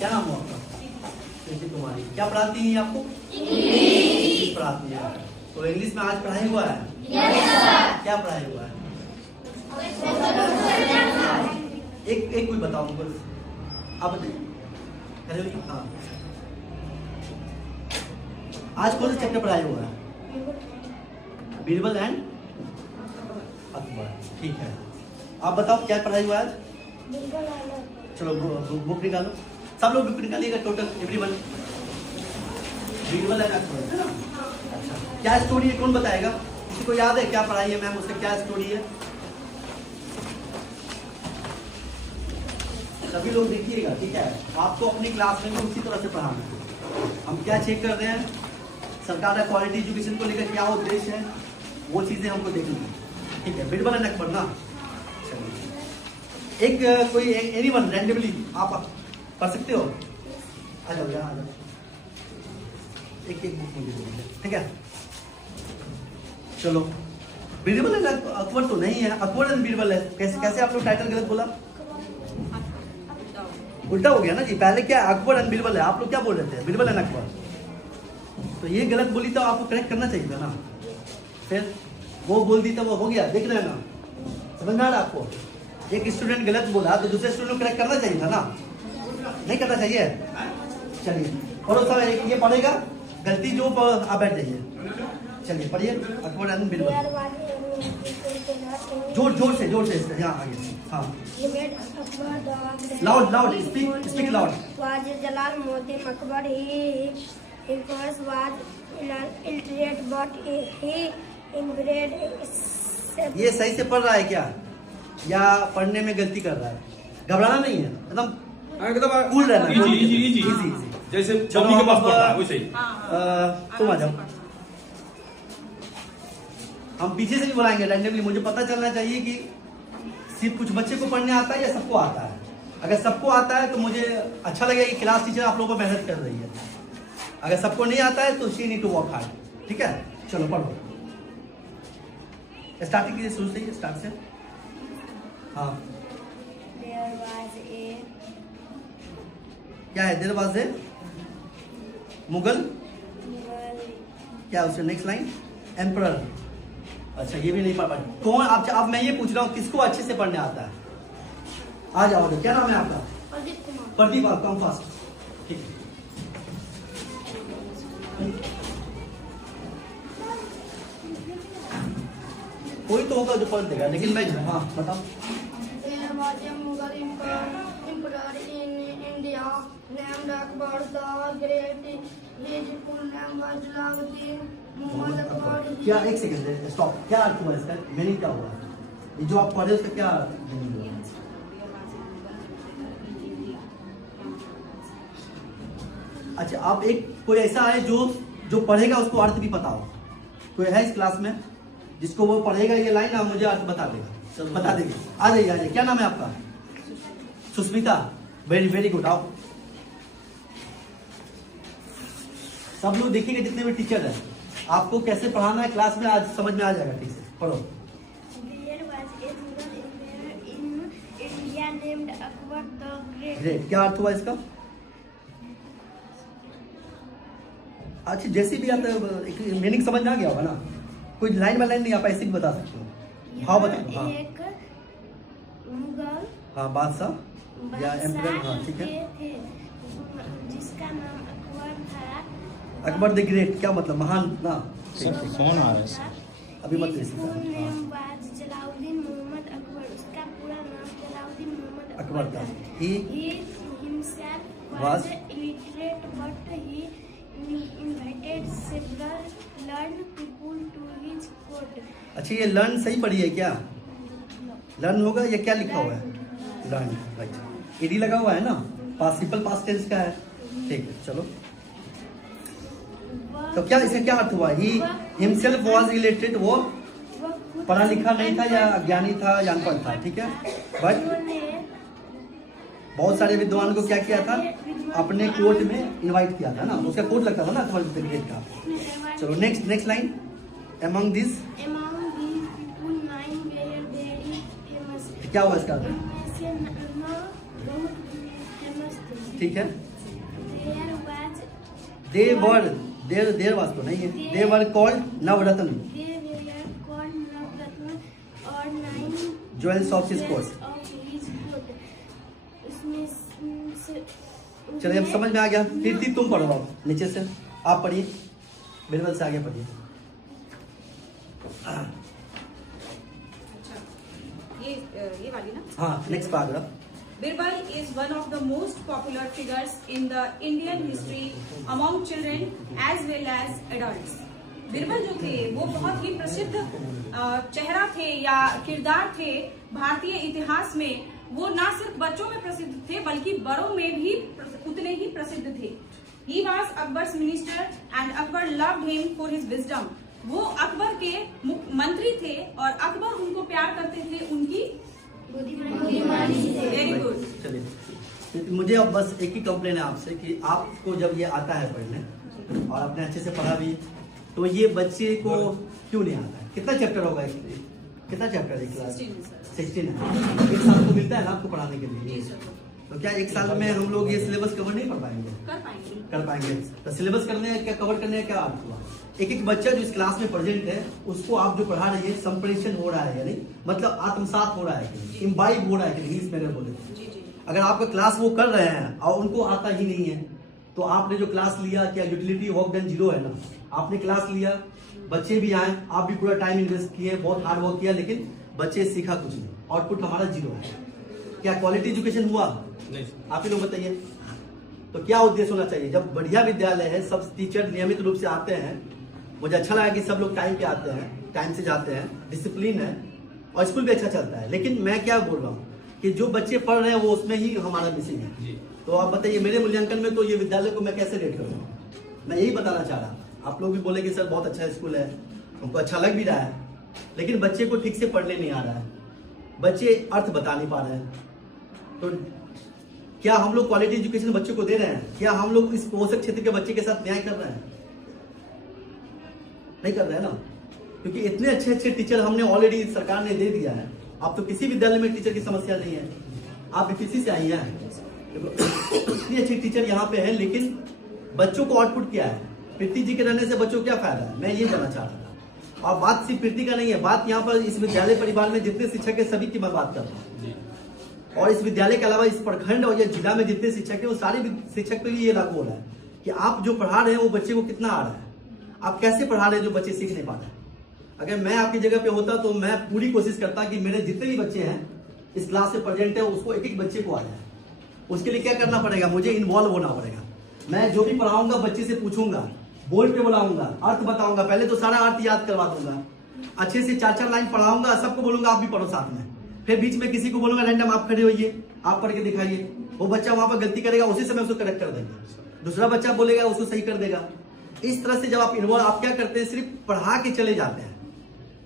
क्या नाम हुआ आपका? कृति कुमारी। क्या पढ़ाती हैं आपको? इंग्लिश पढ़ाती हैं। तो इंग्लिश में आज पढ़ाई हुआ है? क्या पढ़ाई हुआ है? एक कोई बताओ हमको, आप बताइए। हाँ, आज कौन सा चैप्टर पढ़ाई हुआ है? बीरबल एंड अकबर। ठीक है, आप बताओ क्या पढ़ाई हुआ है आज? चलो बुक निकालो, सब लोग बुक निकालिएगा, total everyone. Birbal and Akbar है ना? अच्छा, क्या स्टोरी है, कौन बताएगा? किसी को याद है क्या पढ़ाई है मैम, उससे क्या स्टोरी है? सभी लोग देखिएगा, ठीक है? आपको अपनी क्लास में भी उसी तरह से पढ़ाना है। हम क्या चेक कर रहे हैं, सरकार का क्वालिटी एजुकेशन को लेकर क्या उद्देश्य है, वो चीजें हमको देखनी है। ठीक है, बीरबल एंड अकबर ना? चलिए, एक कोई एनीवन रैंडमली आप पढ़ सकते हो? आ जाओ यहाँ, आ जाओ। एक बुक मुझे दीजिए, ठीक है? चलो, बीरबल एंड अकबर तो नहीं है, अकबर एंड बीरबल है। कैसे आप लोग टाइटल गलत बोला? उल्टा हो गया ना जी। पहले क्या अकबर एंड बीरबल है, आप लोग क्या बोल रहे थे? बीरबल एंड अकबर। तो ये गलत बोली तो आपको करेक्ट करना चाहिए था ना। फिर वो बोल दी तो वो हो गया, देख रहे हैं ना? समझ में आ रहा आपको? एक स्टूडेंट गलत बोला तो दूसरे स्टूडेंट को करेक्ट करना चाहिए था ना, नहीं करना चाहिए? चलिए पढ़ो सब, ये पढ़ेगा, गलती जो आप बैठ जाइए। चलिए पढ़िए, अकबर एंड बीरबल। जोर से यहाँ आगे। हाँ, loud speak loud. Jalaluddin Muhammad Akbar, he was illiterate but he embraced. ये सही से पढ़ रहा है क्या, या पढ़ने में गलती कर रहा है? घबराना नहीं है, एकदम कूल रहना। इजी जैसे मम्मी के पास पढ़ता है वैसे ही। तुम आ जाओ, हम पीछे से भी बुलाएंगे रैंडमली। मुझे पता चलना चाहिए कि सिर्फ कुछ बच्चे को पढ़ने आता है या सबको आता है। अगर सबको आता है तो मुझे अच्छा लगेगा कि क्लास टीचर आप लोगों को मेहनत कर रही है। अगर सबको नहीं आता है तो she need to work hard. ठीक है, चलो पढ़ो, स्टार्टिंग कीजिए, शुरू से स्टार्ट से। हाँ, क्या है? देयर वाज ए मुगल, क्या उसका नेक्स्ट लाइन? एम्परर। अच्छा, ये भी नहीं पढ़ पाए कौन? अब मैं ये पूछ रहा हूँ किसको अच्छे से पढ़ने आता है? आ जाओ, क्या नाम है आपका? प्रदीप। आप कम फास्ट। ठीक है, कोई तो होगा जो पढ़ देगा, लेकिन मैं, हाँ बताओ। Mughal emperor in India named Akbar the Great. His full name was Jalaluddin Muhammad Akbar. क्या, एक सेकंड स्टॉप, क्या अर्थ हुआ इसका? मीनिंग क्या हुआ? ये जो आप पढ़े उसका क्या मीनिंग हुआ? अच्छा, आप एक कोई ऐसा है जो पढ़ेगा उसको अर्थ भी पता हो? कोई है इस क्लास में जिसको वो पढ़ेगा ये लाइन आप मुझे अर्थ बता देगा? चलो बता देंगे, आ जाइए। क्या नाम है आपका? सुस्मिता। Very good. आओ, सब लोग देखिएगा, जितने भी टीचर है, आपको कैसे पढ़ाना है क्लास में आज समझ में आ जाएगा। ठीक से पढ़ो। There was a Mughal emperor in India named Akbar the Great. Great, क्या अर्थ हुआ इसका? अच्छा, जैसे भी आप मीनिंग समझ में आ गया होगा ना? कोई लाइन बाय लाइन नहीं, आप ऐसे भी बता सकते हो। हाँ बताओ। हाँ, एक मुगल, हाँ बादशाह या एम्परर, हाँ ठीक है, जिसका नाम अकबर था। अकबर द ग्रेट, क्या मतलब? महान ना? सर फोन आ रहा है सर, अभी मत जलालुद्दीन मोहम्मद अकबर, उसका पूरा नाम जलालुद्दीन मोहम्मद अकबर था। He himself was illiterate but he invited several learned people to his court. अच्छा, ये लर्न सही पढ़ी है क्या? लर्न होगा, ये क्या लिखा हुआ है? Learn, right. ईडी लगा हुआ है ना, पार्टिसिपल पास्ट टेंस का है। ठीक है, चलो। तो क्या इसका क्या अर्थ हुआ? ही हिमसेल्फ वाज इलिटरेट, वो पढ़ा लिखा नहीं था या अज्ञानी था या अनपढ़ था। ठीक है, बट बहुत सारे विद्वान को क्या किया था? अपने कोर्ट में इनवाइट किया था ना, उसका कोर्ट लगता था ना अकबर द ग्रेट का। चलो next line. Among these people, 9 were very famous. क्या हुआ इसका? बहुत फेमस थे। ठीक है, They were there was तो नहीं है. They were called Navratna, They were called Navratna or 9 jewels of his court. of his court. उसमें चलिए अब समझ में आ गया. कीर्ति तुम पढ़ो अब नीचे से. आप पढ़िए. बिरबल से आगे पढ़िए. ये वाली ना. हाँ, next paragraph. Birbal is one of the most popular figures in the Indian history among children as well as adults. Birbal जो थे वो बहुत ही प्रसिद्ध चेहरा थे या किरदार थे भारतीय इतिहास में. वो ना सिर्फ बच्चों में प्रसिद्ध थे बल्कि बड़ों में भी उतने ही प्रसिद्ध थे. He was Akbar's minister and Akbar loved him for his wisdom. वो अकबर के मंत्री थे और अकबर उनको प्यार करते थे उनकी वेरी गुड. चलिए मुझे अब बस एक ही कंप्लेन है आपसे कि आपको जब ये आता है पढ़ने और आपने अच्छे से पढ़ा भी तो ये बच्चे को क्यों नहीं आता है. कितना चैप्टर होगा इसलिए. कितना चैप्टर है क्लास 16 है. एक साल को मिलता है ना आपको पढ़ाने के लिए. तो क्या एक साल में हम लोग ये सिलेबस कवर नहीं कर पाएंगे. कर पाएंगे. तो सिलेबस करने क्या कवर करने का क्या अर्थ हुआ. एक एक बच्चा जो इस क्लास में प्रेजेंट है उसको आप जो पढ़ा रही है संप्रेषण हो रहा है यानी मतलब आत्मसात हो रहा है, इम्बाइब हो रहा है इंग्लिश में अगर बोले. अगर आपका क्लास वो कर रहे हैं और उनको आता ही नहीं है तो आपने जो क्लास लिया क्या यूटिलिटी वर्क डन जीरो है ना. आपने क्लास लिया, बच्चे भी आए, आप भी पूरा टाइम इन्वेस्ट किए, बहुत हार्ड वर्क किया, लेकिन बच्चे सीखा कुछ नहीं. आउटपुट हमारा जीरो है. क्या क्वालिटी एजुकेशन हुआ. नहीं. आप ही लोग बताइए. तो क्या उद्देश्य होना चाहिए. जब बढ़िया विद्यालय है, सब टीचर नियमित रूप से आते हैं, मुझे अच्छा लगा कि सब लोग टाइम पे आते हैं, टाइम से जाते हैं, डिसिप्लिन है और स्कूल भी अच्छा चलता है. लेकिन मैं क्या बोल रहा हूँ कि जो बच्चे पढ़ रहे हैं वो उसमें ही हमारा मिसिंग है. तो आप बताइए मेरे मूल्यांकन में तो ये विद्यालय को मैं कैसे रेट करूँ. मैं यही बताना चाह रहा हूँ. आप लोग भी बोले कि सर बहुत अच्छा स्कूल है, हमको अच्छा लग भी रहा है, लेकिन बच्चे को ठीक से पढ़ने नहीं आ रहा है, बच्चे अर्थ बता नहीं पा रहे हैं. तो क्या हम लोग क्वालिटी एजुकेशन बच्चों को दे रहे हैं. क्या हम लोग इस पोषक क्षेत्र के बच्चे के साथ न्याय कर रहे हैं. नहीं कर रहे हैं ना. क्योंकि इतने अच्छे अच्छे टीचर हमने ऑलरेडी सरकार ने दे दिया है. आप तो किसी विद्यालय में टीचर की समस्या नहीं है. आप बीपीसी से आई हैं, इतनी अच्छी टीचर यहाँ पे है, लेकिन बच्चों को आउटपुट क्या है. प्रीति जी के रहने से बच्चों को क्या फायदा है. मैं ये जानना चाह रहा था. और बात सिर्फ प्रीति का नहीं है, बात यहाँ पर इस विद्यालय परिवार में जितने शिक्षक है सभी की मैं बात कर रहा हूँ. और इस विद्यालय के अलावा इस प्रखंड और ये जिला में जितने शिक्षक है वो सारे शिक्षक पे भी ये लागू हो रहा है कि आप जो पढ़ा रहे हैं वो बच्चे को कितना आ रहा है, आप कैसे पढ़ा रहे हैं जो बच्चे सीख नहीं पा रहे हैं. अगर मैं आपकी जगह पे होता तो मैं पूरी कोशिश करता कि मेरे जितने भी बच्चे हैं इस क्लास में प्रेजेंट है उसको एक एक बच्चे को आ जाए. उसके लिए क्या करना पड़ेगा, मुझे इन्वॉल्व होना पड़ेगा. मैं जो भी पढ़ाऊंगा बच्चे से पूछूंगा, बोर्ड पे बुलाऊंगा, अर्थ बताऊंगा, पहले तो सारा अर्थ याद करवा दूंगा, अच्छे से 4-4 लाइन पढ़ाऊंगा, सबको बोलूंगा आप भी पढ़ो साथ में. फिर बीच में किसी को बोलूंगा रैंडम आप खड़े होइए, आप पढ़ के दिखाइए. वो बच्चा वहां पर गलती करेगा, उसी समय उसको करेक्ट कर देंगे. दूसरा बच्चा बोलेगा उसको सही कर देगा. इस तरह से जब आप इन्वॉल्व, आप क्या करते हैं सिर्फ पढ़ा के चले जाते हैं.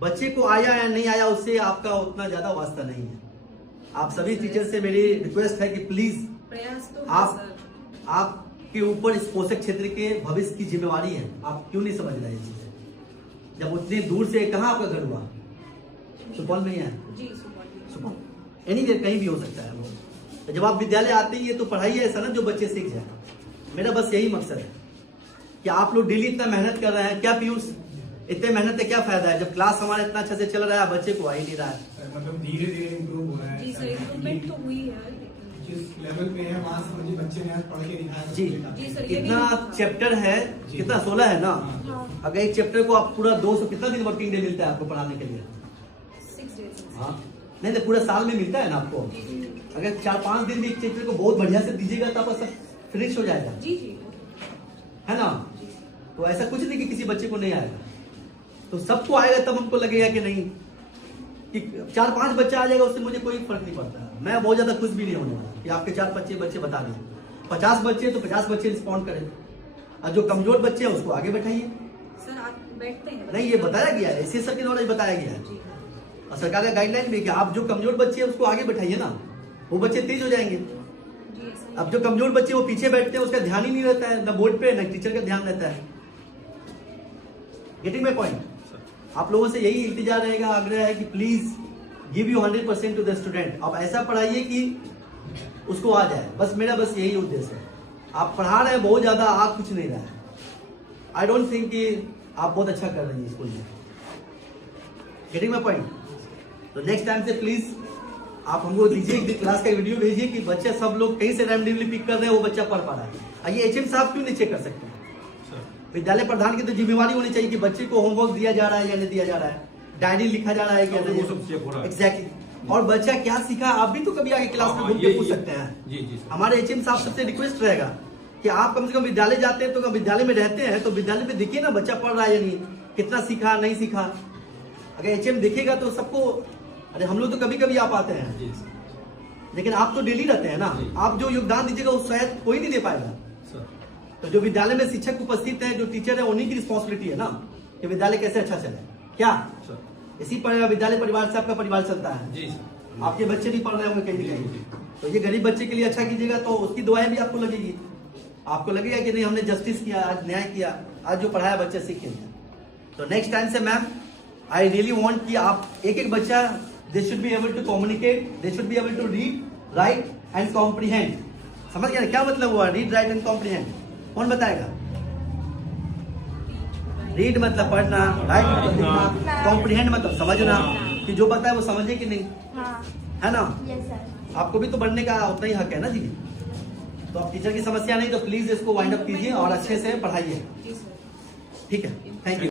बच्चे को आया या नहीं आया उससे आपका उतना ज्यादा वास्ता नहीं है. आप सभी टीचर से मेरी रिक्वेस्ट है कि प्लीज प्रयास तो आपके ऊपर इस पोषक क्षेत्र के भविष्य की जिम्मेवारी है. आप क्यों नहीं समझ रहे चीजें. जब उतनी दूर से, कहाँ आपका घर हुआ, सुपौल में ही है. जी सुपौल एनी देर कहीं भी हो सकता है. तो जब आप विद्यालय आते ही है तो पढ़ाइए ऐसा ना जो बच्चे सीख जाए. मेरा बस यही मकसद है कि आप लोग डेली इतना मेहनत कर रहे हैं. क्या पीयूष इतने मेहनत का क्या फायदा है जब क्लास हमारा इतना अच्छा से चल रहा है, बच्चे को आ ही नहीं रहा है. मतलब धीरे धीरे इम्प्रूव हो रहा है. जी सर, इम्प्रूवमेंट तो हुई है. जिस लेवल पे है वहाँ समझिए बच्चे ने आज पढ़ के दिखाया. जी सर, ये कितना चैप्टर है, कितना 16 है ना. अगर एक चैप्टर को आप पूरा 200 कितना दिन वर्किंग डे मिलता है आपको पढ़ाने के लिए. 6 days. हाँ नहीं तो पूरा साल में मिलता है ना आपको. अगर 4-5 दिन भी एक चैप्टर को बहुत बढ़िया से दीजिएगा तो आपका सब फिनिश हो जाएगा. जी है ना. तो ऐसा कुछ नहीं कि किसी बच्चे को नहीं आएगा. तो सबको आएगा तब हमको लगेगा कि नहीं कि 4-5 बच्चा आ जाएगा उससे मुझे कोई फर्क नहीं पड़ता. मैं बहुत ज्यादा खुश भी नहीं होने वाला कि आपके 4-5 बच्चे बता दें. 50 बच्चे तो 50 बच्चे रिस्पॉन्ड करें. और जो कमजोर बच्चे हैं उसको आगे बैठाइए. सर आप बैठते हैं. नहीं ये बताया गया है, इसी सर के द्वारा बताया गया है. और सरकार का गाइडलाइन भी कि आप जो कमजोर बच्चे हैं उसको आगे बैठाइए ना, वो बच्चे तेज हो जाएंगे. अब जो कमजोर बच्चे वो पीछे बैठते हैं उसका ध्यान ही नहीं रहता है, न बोर्ड पे न टीचर का ध्यान रहता है. Getting my point. आप लोगों से यही इल्तिजा रहेगा, आग्रह है कि please give you 100% to the student. आप ऐसा पढ़ाइए कि उसको आ जाए. बस मेरा बस यही उद्देश्य है. आप पढ़ा रहे हैं बहुत ज्यादा, आ कुछ नहीं रहा है. आई डोंट थिंक कि आप बहुत अच्छा कर रही हैं स्कूल में। Getting my point? तो नेक्स्ट टाइम से प्लीज आप हमको दीजिए एक क्लास का वीडियो भेजिए कि बच्चे सब लोग कहीं से रैंडमली पिक कर रहे हैं, वो बच्चा पढ़ पा रहा है। ये एचएम साहब क्यों नहीं चेक कर सकते? विद्यालय प्रधान की तो जिम्मेवारी होनी चाहिए कि बच्चे को होमवर्क दिया जा रहा है या नहीं दिया जा रहा है, डायरी लिखा जा रहा है क्या नहीं, वो सब चेक हो रहा है। एग्जैक्टली। और बच्चा क्या सीखा आप भी तो कभी आगे क्लास में घूम के पूछ सकते हैं। जी जी सर। हमारे एचएम साहब सबसे रिक्वेस्ट रहेगा कि आप कम से कम विद्यालय जाते हैं तो विद्यालय में रहते हैं तो विद्यालय में देखिए ना बच्चा पढ़ रहा है या नहीं, कितना सीखा नहीं सीखा। अगर एचएम देखेगा तो सबको, अरे हम लोग तो कभी कभी आप आते हैं जी सर। लेकिन आप तो डेली रहते हैं ना, जी। आप जो योगदान दीजिएगा वो शायद कोई नहीं दे पाएगा। सर तो जो विद्यालय में शिक्षक उपस्थित है, जो टीचर है, उन्हीं की रिस्पॉन्सिबिलिटी है ना कि विद्यालय कैसे अच्छा चले। क्या सर। इसी पर विद्यालय परिवार से आपका परिवार चलता है। जी सर। आपके बच्चे भी पढ़ रहे होंगे कहीं ना जी, कहीं, जी। तो ये गरीब बच्चे के लिए अच्छा कीजिएगा तो उसकी दुआएं भी आपको लगेगी। आपको लगेगा कि नहीं हमने जस्टिस किया, आज न्याय किया, आज जो पढ़ाया बच्चे सीख के लिए। तो नेक्स्ट टाइम से मैम आई रियली वांट कि आप एक एक बच्चा they should be able to communicate, they should be able to read, write and comprehend. समझ गए क्या मतलब हुआ रीड, राइट एंड कॉम्प्रीहेंड? कौन बताएगा? रीड मतलब पढ़ना, राइट मतलब लिखना, कॉम्प्रीहेंड मतलब समझना, कि जो पता है वो समझे कि नहीं, हाँ है ना? Yes sir. आपको भी तो बढ़ने का उतना ही हक है ना जी। तो आप टीचर की समस्या नहीं तो प्लीज इसको वाइंड अप कीजिए और अच्छे से पढ़ाइए। जी सर। ठीक है, थैंक यू।